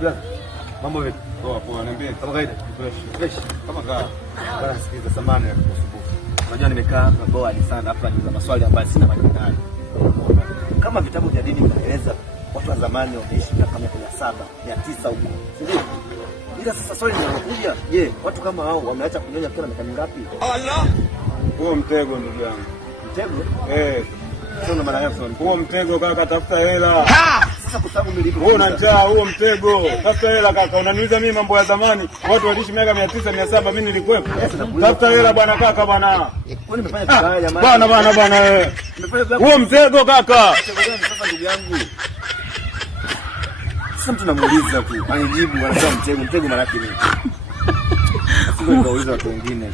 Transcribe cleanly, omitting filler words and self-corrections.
Bila. Mambo vipi? Poa, niambie. Kama kawaida. Fresh. Kama kaa. Bana sikiza samani ya kusumbuka. Unajua nimekaa hapa boa sana hapa niuliza maswali ambayo sina majibu nayo. Kama vitabu vya dini vinaeleza watu wa zamani wameishi miaka 700, 900 huko. Ndio. Ila sasa swali linakuja, je, watu kama hao wameacha kunyonya kwa miaka mingapi? Allah. Huo mtego ndugu yangu. Mtego? Sio maana yake sio. Huo mtego kaka, tafuta hela. Sasa kwa sababu nilipo. Wewe unanjaa, huo mtego. Tafuta hela kaka, unaniuliza mimi mambo ya zamani. Watu waliishi miaka 900, 700, mimi nilikuwepo. Tafuta hela bwana kaka bwana. Wewe nimefanya vibaya jamani. Bwana wewe. Huo mtego kaka. Sasa ndugu yangu. Sasa mtu namuuliza tu, anijibu anasema mtego maana yake nini? Sasa ndio watu wengine.